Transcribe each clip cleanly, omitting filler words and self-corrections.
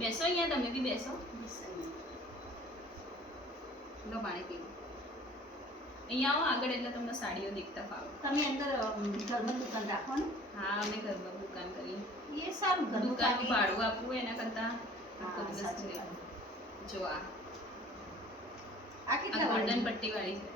બેસો અહીંયા, તમે બી બેસો. લો પાણી પી. અહીંયા આવો આગળ એટલે તમને સાડીઓ દેખતા ફાવે. તમે અંદર ઘરમાં દુકાન રાખો ને? હા, અમે ઘરમાં દુકાન કરીએ. એ સારું, ઘરનું દુકાનનું કામ ભાડું આપવું એના કરતા આખો દિવસ સાચી જોઈએ. વાત. જો આ કેટલા ગોલ્ડન વાળી? પટ્ટી વાળી છે.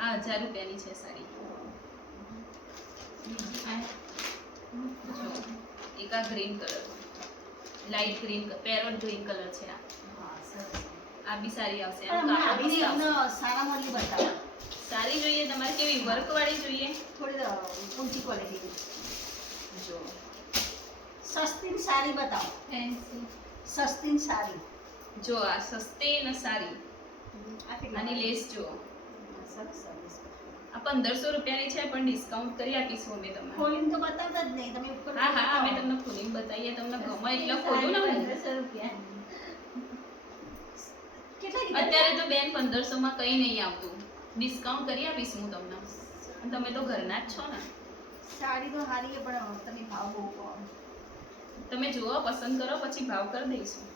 આ 1000 રૂપિયાની છે સાડી. જો એક આ green colour, light green, parrot green colour છે આ. હા, સરસ. આ બી સારી આવશે. પણ આનું અમને કાપડ આવી મસ્ત આવશે. અમને સારા મળી બતાવો. સારી જોઈએ તમારે? કેવી વર્ક વાળી જોઈએ? થોડી ઊંચી ક્વોલિટી. જો સસ્તી ને સારી બતાવો. સસ્તી ને સારી. જો આ સસ્તી ને સારી. આ કેટલા આની વાળી? લેસ જો. સરસ સરસ. આ 1500 રૂપિયાની છે, પણ ડિસ્કાઉન્ટ કરી આપીશું અમે તમને. ખોલીને તો બતાવતા જ નહીં તમે ઉપર. હા હા, અમે તમને ખોલીને બતાવીએ. તમને ગમે એટલે ખોલું ને હું. 1500 રૂપિયા. કેટલા કીધા? અત્યારે તો બેન 1500 માં કઈ નહીં આવતું. ડિસ્કાઉન્ટ કરી આપીશ હું તમને. અને તમે તો ઘરના જ છો ને. સાડી તો સારી છે પણ તમે ભાવ બહુ કહો. તમે જુઓ, પસંદ કરો, પછી ભાવ કરી દઈશું.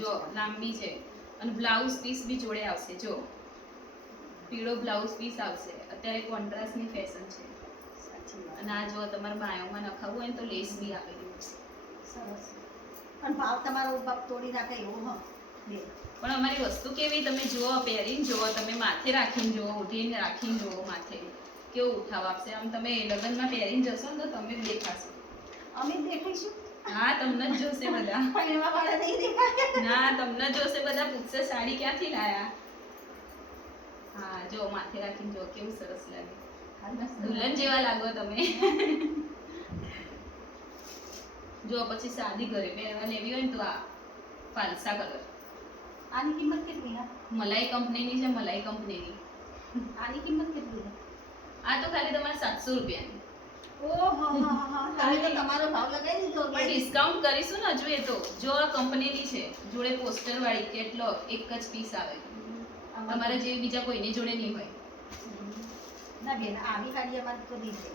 જો લાંબી છે અને બ્લાઉઝ પીસ બી જોડે આવશે. જો પીળો બ્લાઉઝ પીસ આવશે. અત્યારે કોન્ટ્રાસ્ટની ફેશન છે. સાચી વાત. અને આ જો તમારે બાયોમાં નખાવું હોય ને તો લેસ બી આપેલી છે. સરસ. પણ ભાવ તમારો બાપ તોડી નાખે એવું હો. બે. પણ અમારી વસ્તુ કેવી તમે જુઓ, પહેરીને જુઓ, તમે માથે રાખીને જુઓ, ઓઢીને રાખીને જુઓ, માથે કેવો ઉઠાવ આપશે. આમ તમે લગ્નમાં પહેરીને જશો ને તો તમે જ દેખાશો. અમે જ દેખાઈશું. હા, તમને જ જોશે બધા. પહેરવા વાળા નહીં દેખાય. ના, તમને જોશે બધા. પૂછશે સાડી ક્યાંથી લાયા. હા, જો માથે રાખીને જો કેવું સરસ લાગે. દુલ્હન જેવા લાગો તમે. જો પછી સાદી ઘરે પહેરવા લેવી હોય ને તો આ ફાલસા કલર. આની કિંમત કેટલી છે? મલાઈ કંપનીની છે, મલાઈ કંપનીની. આની કિંમત કેટલી છે? આ તો ખાલી તમારે 700 રૂપિયાની. ઓહો તમે તો તમારો ભાવ લગાવી દીધો. પણ ડિસ્કાઉન્ટ કરીશું ને. હજુ એ તો જો આ કંપનીની છે, જોડે પોસ્ટર વાળી, કેટલો એક જ પીસ આવે. તમારે જે બીજા કોઈની જોડે નહીં હોય. ના બેન, આવી સાડી અમારે તો નહીં છે.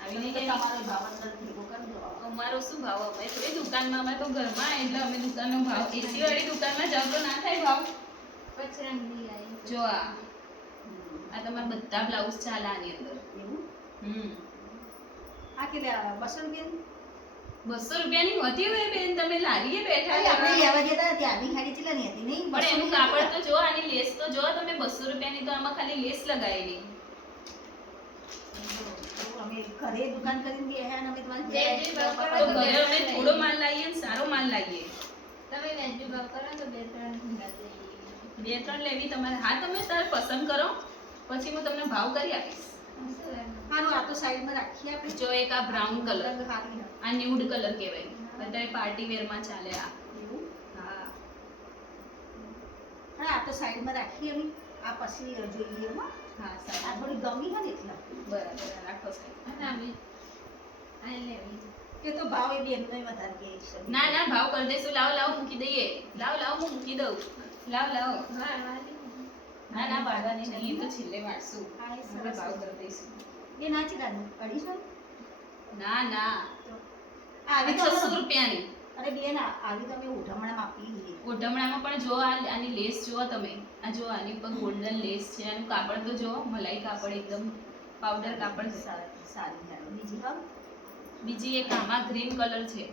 આવી નહીં તો જાય. તમારો ભાવ અંદર ભેગો કરી દો. અમારો શું ભાવ? અમે થોડી દુકાનમાં, અમે તો ઘરમાં, એટલે અમે દુકાનનો ભાવ. એસી વાળી દુકાનમાં જાવ તો ના થાય ભાવ. જો આ તમારા બધા બ્લાઉઝ ચાલે આની અંદર. એવું? આ કેટલા? 200 રૂપિયાની? 200 રૂપિયાની હોતી હોય બેન? તમે લારીએ બેઠા આપણે લેવા. લેવા જતા ત્યાંની સાડી કેટલાની હતી? નહીં, પણ એનું કાપડ તો જો, આની લેસ તો જો તમે. 200 રૂપિયાની તો આમાં ખાલી લેસ લગાવેલી. અમે ઘરે દુકાન કરીને બેહ્યા અને અમે તો તમારી ઘરે અમે થોડો માલ લાવીએ ને સારો માલ લાવીએ. બે ત્રણ લેવી તમારે. હા, તમે તારે પસંદ કરો, પછી હું તમને ભાવ કરી આપીશ. સારું, આ તો સાઈડમાં રાખીએ આપણે. જો એક આ બ્રાઉન કલર, રંગ સારી છે. આ ન્યૂડ કલર કહેવાય. અત્યારે પાર્ટી વેરમાં ચાલે આ. એવું? હા, હા, આ તો સાઈડમાં રાખીએ અમે. આ પછી જોઈએ હો. હા, આ સારું. થોડી ગમી હોય ને એટલા. બરાબર, રાખો સાહેબ. એ તો ભાવ એ બેનનો વધારે કહે છે. ના ના, ભાવ કરી દઈશું. લાવ લાવ મૂકી દઈએ. લાવ લાવ, હું મૂકી દઉં. લાવ લાવ. ના ના, બાળવાની નહીં, એ તો છેલ્લે વાળશું. હા, એ આપણે સરસ. ભાવ કરી દઈશું. એ ના ચીડાનું 250? ના ના, આવી તો 600 રૂપિયાની. અરે બેન, આવી તો અમે ઉઠમણામાં આપી દીધી. ઓઢમણામાં પણ જો આની લેસ જુઓ તમે. આ જો આની પર ગોલ્ડન લેસ છે. આનું કાપડ તો જો, મલાઈ કાપડ, એકદમ પાવડર કાપડ છે. સારી સારી ચાલો. બીજી ભાવ? બીજી એક આમાં ગ્રીન કલર છે.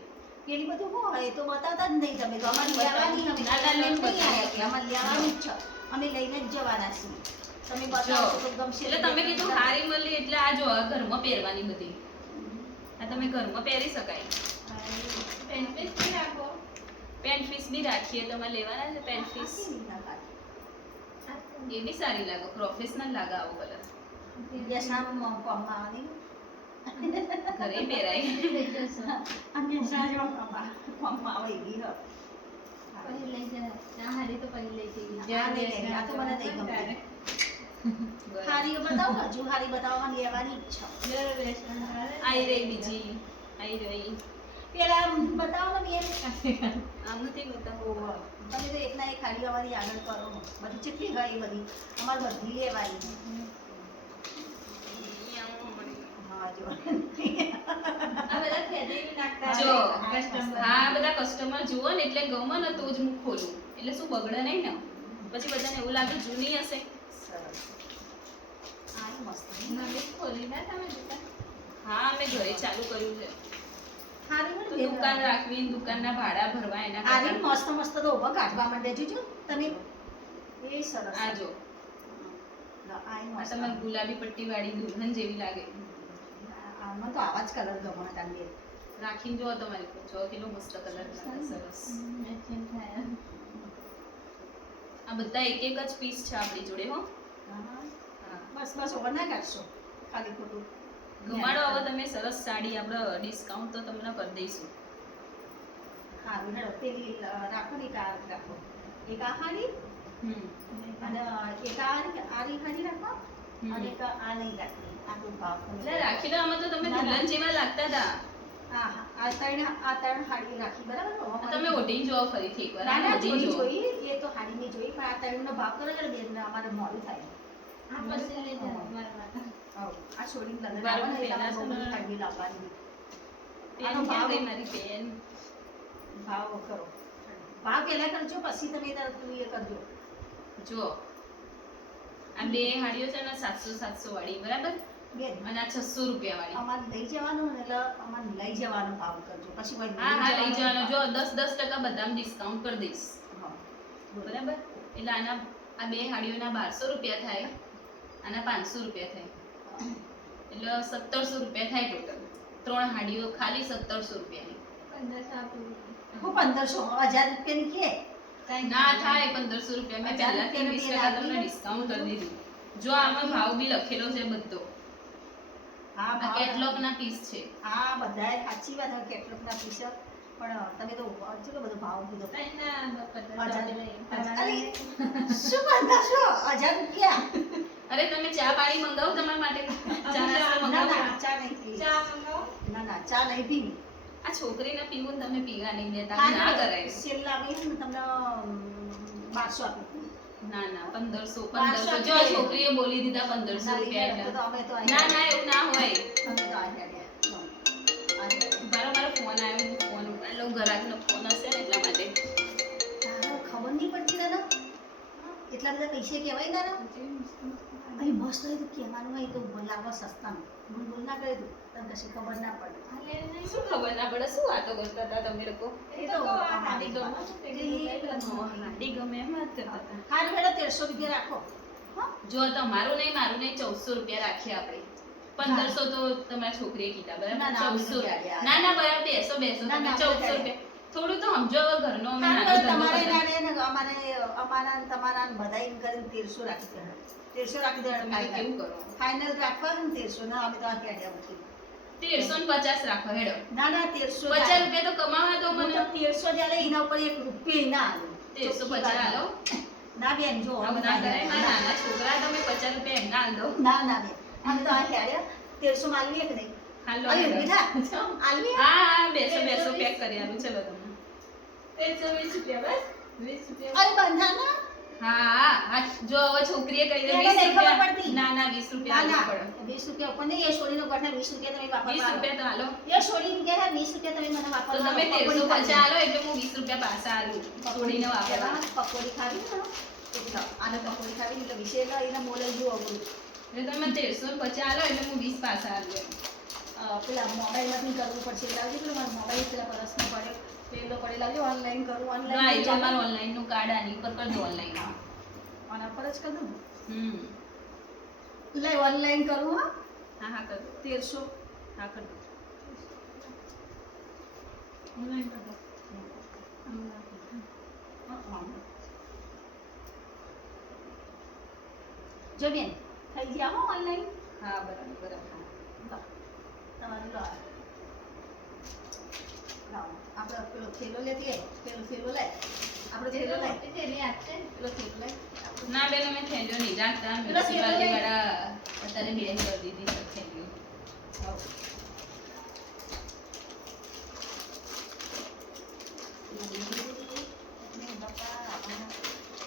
પેલી બધું શું હોય? એ તો બતાવતા જ નહીં તમે. તો અમારે લેવાની અમે ના, ના, લેવાની ના, નહીં આવ્યા કે અમારે લેવાની જ છે. અમે લઈને જ જવાના છીએ. તમે બતાવો તો ગમશે. એટલે તમે કીધું હારી મળી, એટલે આ જો આ ઘરમાં પહેરવાની બધી. આ તમે ઘરમાં પહેરી શકાય. પેન્ટ પીસ બી રાખીએ. તમારે લેવાના છે પેન્ટ પીસ? એ બી સારી લાગે, પ્રોફેશનલ લાગે આવો કલર. બેસણામાં કોમમાં આવવાની. ઘરે પહેરાય. અને બેસણા કોમમાં આવે એવી હ. આ નહીં લેવી. આ તો મને નહીં ગમતી. બરાબર. હારી બતાવો, હજુ હારી બતાવો. અને લેવાની જ છે. આઈ રહી બીજી. આઈ રહી. પેલા બતાવો ને બેન. આમ નથી બતાવું. તમે તો એકના એક ખાડી અમારી આગળ કરો. બધી કેટલી હોય એ બધી અમારે બધી લેવાની. હા, જો જો હા બધા કસ્ટમર જુઓ ને એટલે ગમે ને તો જ હું ખોલું એટલે શું બગડે નહીં ને પછી બધાને એવું લાગે જૂની હશે. સરસ. આ મસ્ત. હા અમે ઘરે ચાલુ કર્યું છે હારી તો મને દુકાન રાખવી ને દુકાનના ભાડા ભરવા એના હારી કરતા મસ્ત મસ્ત તો ઉભા કાઢવા માંડે જોજો તમે. એ સરસ. આ જો લો, આ ય આ મસ્ત. તમારી ગુલાબી પટ્ટી વાળી દુલ્હન જેવી લાગે. આમાં તો આવા જ કલર ગમે તારી. રાખીને જો તમારી પર જો કેટલો મસ્ત કલર લાગે સરસ. આ બધા એક એક જ પીસ છે આપણી જોડે હો. હા. હા બસ બસ ઓવર ના કાઢશો ખાલી ખોટું. ગમાડો હવે તમે સરસ સાડી આપણે ડિસ્કાઉન્ટ તો તમને કરી દઈશું. હારું હેડો પેલી રાખો ને એક આ રાખો. એક આ હાડી અને એક આ આરી હાડી રાખો અને એક આ નહીં રાખી. આ તો ભાવ એટલે રાખી લો આમાં તો તમે દુલ્હન જેવા લાગતા હતા. હા હા આ ત્રણ હાડી રાખી બરાબર. આ તમે ઓઢીને જોવો ફરીથી એકવાર ના ના ઓઢીને જોઈ જોવો. જોઈ એ તો હાડી નહીં જોઈ પણ આ ત્રણનો ભાવ કરો ને બેન અમારે મોડું થાય. હઉ, આ છોડીને લગ્ન બરાબર, આવે ને એટલે પહેલા બહુ બધી છે ને. હાડી લાવવાની. પેન આનો ક્યાં ભાવ ગઈ મારી પેન? ભાવ કરો. ભાવ પહેલા કરજો પછી તમે તરત એ કરજો. જુઓ આ બે હાડીઓ છે ને 700 વાળી બરાબર બેન અને આ 600 રૂપિયા વાળી. અમારે લઈ જવાનું ને એટલે અમારે લઈ જવાનો ભાવ કરજો પછી કોઈ હા હા લઈ જવાનો જો 10% બધામાં ડિસ્કાઉન્ટ કરી દઈશ હા બરાબર. એટલે આના આ બે હાડીઓના 1200 રૂપિયા થાય આના 500 રૂપિયા થાય એટલે 1700 રૂપિયા થાય ટોટલ. ત્રણ હાડીઓ ખાલી 1700 રૂપિયાની. હું 1500 1000 રૂપિયાની કે ના થાય 1500 રૂપિયા. મેં પહેલાથી 20% તમને ડિસ્કાઉન્ટ કરી દીધું. જો આમાં ભાવ બી લખેલો છે બધો. હા આ કેટલોગ ના પીસ છે. હા બધાય સાચી વાત હોય કેટલોક ના પીસ પણ તમે તો કેટલો બધો ભાવ કીધો. અરે, શું 1500 1000 રૂપિયા. અરે તમે ચા પાણી મંગાવો તમારા માટે ચા નાસ્તો ના મંગાવો. ના ચા નહીં પીવી. ના ના ચા નહીં પીવી. આ છોકરીને પીવું ને તમે પીવા નહીં દેતા ના કરાય. છેલ્લા મેં તમને 1200 આપી. ના ના 1500 જો આ છોકરીએ બોલી દીધા 1500 રૂપિયા એટલે. અમે તો ના ના એવું ના હોય. અમે તો આ મારો ફોન આવ્યો હું ફોન ઉપાડી લઉં. ઘરાકનો ફોન હશે ને એટલા માટે. ખબર નહીં પડતી દાદા એટલા બધા પૈસા કહેવાય દાદા. અહીં મસ્ત હોય તો કહેવાનું હોય તો લાવવા સસ્તામાં બોલ ના કરે તો તને કશી ખબર ના પડે. શું ખબર ના પડે શું વાતો કરતા હતા તમે લોકો? એ તો હાડી ગમે એમ વાત કરતા હતા. હારું હેડો 1300 રૂપિયા રાખો. હા જો તમારું નહીં મારું નહીં 1400 રૂપિયા રાખીએ આપણે. 1500 તો તમારી છોકરીએ કીધા બરાબર. ના, ના, 1400 ના ના બરાબર બેસો બેસો ના, તમે ના, 1400 રૂપિયા થોડું તો સમજો હવે ઘરનો અમે હારું નાનો હેડો, ધંધો તમારે કરતા. નાને ને અમારા ને તમારા ને બધા એમ કરીને 1300 રાખી દે. 1300 રાખી દે. તમે તો કેવું કરો? ફાઇનલ રાખવા ને 1300 ના અમે તો આ કહેડ્યા મૂકી. 1350 રાખો હેડો. ના ના 1300 50 રૂપિયા તો કમાવા દો મને મને. 1300 જ્યારે એના ઉપર 1 રૂપિયા ના આલો. 1350 આલો. ના બેન જો આવું ના કરાય. મારા નાના છોકરા તમે 50 રૂપિયા એમના આલ દો. ના ના બેન અમે તો આ કહેડ્યા 1300 માં આલવી કે નહીં હાલો અરે હેડો. બેટા આલવી હા હા બેસો બેસો પેક કરી આલું ચલો તમે. 1320 રૂપિયા બસ 20 રૂપિયા અરે બંધાના હા હા હા જો હવે છોકરીએ કહી દે એને 20 નહીં ખબર રૂપિયા. પડતી. ના ના 20 રૂપિયા ના આલવા ના પડે. 20 રૂપિયા ઉપર નહીં એ છોડીનો ગઠા 20 રૂપિયા તમે વાપરવા 20 રૂપિયા તો આલો. એ છોડીને કે 20 રૂપિયા તમે મને તો વાપરવા તમે 1350 આલો એટલે હું 20 રૂપિયા પાછા આલું છોડીને વાપરવા. પકોડી ખાવી ને એટલે આને પકોડી ખાવી એટલે વિશે એને મોલે જો અવરું એટલે તમે 1350 આલો એટલે હું 20 પાછા આલું એમ. પેલા મોબાઈલમાંથી કરવું પડશે એટલે આવજો પેલો મારો મોબાઈલ પેલા પરસનો પડ્યો પેલો પડે લાવજો ઓનલાઈન કરું હા ઓનલાઈન એટલે અમારું ઓનલાઈન નું કાર્ડ આની ઉપર કરજો ઓનલાઈન. આના પર જ કરી દઉં હમ લાઈ ઓનલાઈન કરું હા હા હા કરજો 1300 હા કરજો. ઓનલાઈન કરો જો બેન થઈ ગયા હો ઓનલાઈન હા બરાબર બરાબર. તમારું લો લાવો આપણે પેલો થેલો લેતી પેલો થેલો લે આપણે થેલો લે તેરી આપશે પેલો થેલો લે ના બેન અમે થેલ્યો નહીં રાખતા પેલા મ્યુનિસિપાલિટી થેલો વાળા અત્યારે બેન કરી દીધી છે થેલ્યો.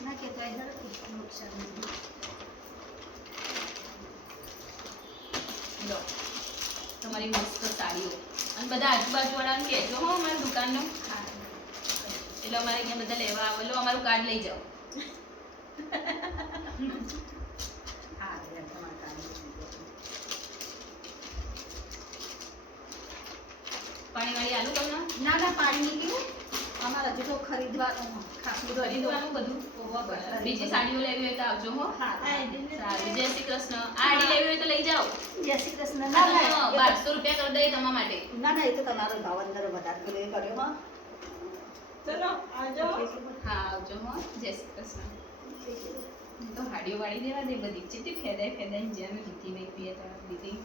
ના કે તો ઈધર નુકસાન લો તમારી મસ્ત સાડીઓ અને બધા આજુબાજુવાળાને કહેજો હો અમારી દુકાનનું હા એટલે અમારે અહીંયા બધા લેવા આવે લો અમારું કાર્ડ લઈ જાઓ હા તમારે કાઢી પાણી વાળી આલુ તમને ના ના પાણી નહીં પીવું અમારે હજુ તો ખરીદવાનું ખરીદવાનું બધું બીજી સાડીઓ લેવી હોય તો આવજો હો હા સારું જય શ્રી કૃષ્ણ આ સાડી લેવી હોય તો લઈ જાઓ જય શ્રી કૃષ્ણ આ ના તો ના 1200 રૂપિયા કરી દઈએ તમારા માટે ના ના એ તો તમારો ભાવ અંદર વધારે પેલો એ કર્યો હા ચલો આવજો હા આવજો હો જય શ્રી કૃષ્ણ તો હાડીઓ વાળી દેવા દે બધી જેટલી ફેદાય ફેદાય જેમ લીધી મેં પીએ તો લીધી